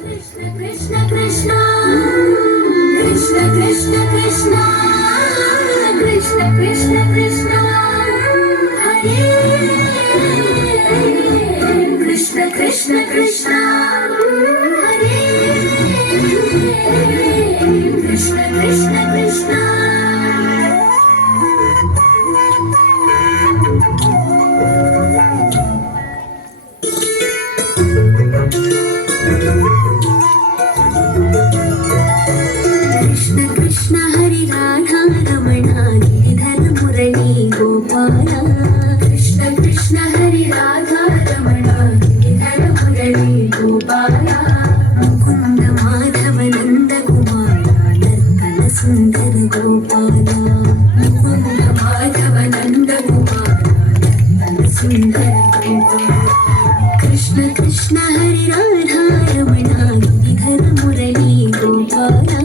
Krishna Krishna Krishna Krishna Krishna Krishna Krishna Krishna Hare Krishna Krishna Krishna Hare Krishna Krishna Krishna Krishna Krishna Hare Radha Ramana Giridhar Murali Gopala Krishna Krishna Hare Radha Ramana Giridhar Murali Gopala Mukunda Madhava Nanda Kumara Nartana Sundar Gopala Mukunda Madhava Nanda Kumara Nartana Sundar Gopala Krishna Krishna Hare Radha Ramana Giridhar Murali Gopala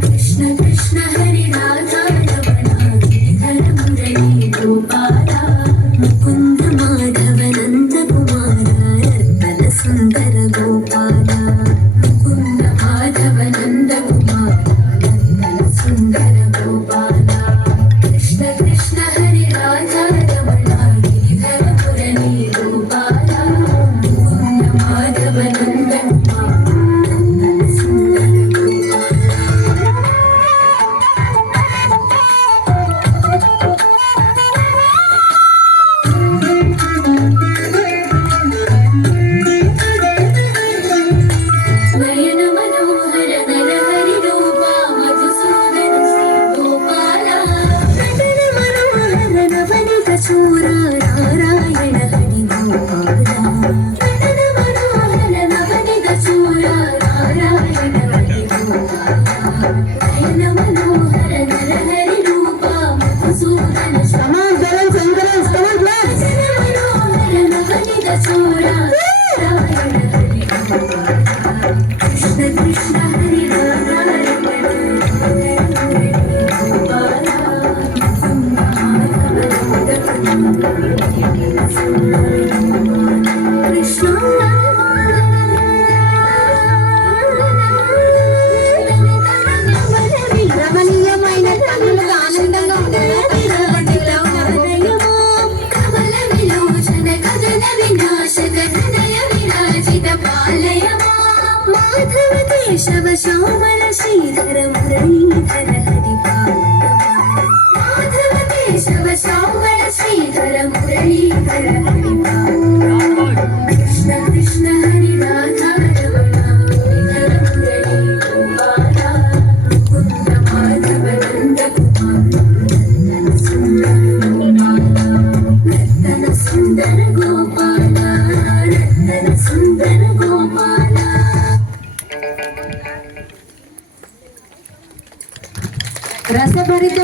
Krishna Krishna Hare Radha Ramana Giridhar Murali Gopala Mukunda Madhava Nanda Kumara Nartana Sundar Gopala Mukunda Madhava Nanda Kumara Nartana Sundar Gopala Krishna Krishna Hare Radha Ramana Giridhar Murali Gopala Mukunda Madhava Nanda Kumara Nartana Sundar Gopala నయన మనోహర నరహరి రూపా మధుసూదన శ్రీ గోపాల నటన మనోహర నవనిత చూర నారాయణ హరి గోపాల నటన మనోహర నవనిత చూర నారాయణ హరి గోపాల నయన మనోహర నరహరి రూపా మధుసూదన శ్రీ నటన మనోహర Navanitha చూర Narayana Hari Gopala Krishna Krishna Hare Radha Ramana Giridhar Gopala Mukunda Madhava Nanda Kumara Nartana Sundar Gopala Krishna రమణీయమైన కన్నులకు ఆనందంగా కమల విలోచన కదన వినాశక హృదయ విరాజిత పాలయమా మాధవ కేశవ శ్యామల శ్రీధర మురళీధర హరి పాలయమా మాధవ కేశవ శ్యామల శ్రీధర మురళీధర హరి పాలయమా కృష్ణ కృష్ణ హరి రాధా రమణ గిరిధర మురళీ గోపాల ముకుంద మాధవ నంద కుమార నర్తన సుందర గోపాల నర్తన సుందర గోపాల రసభరిత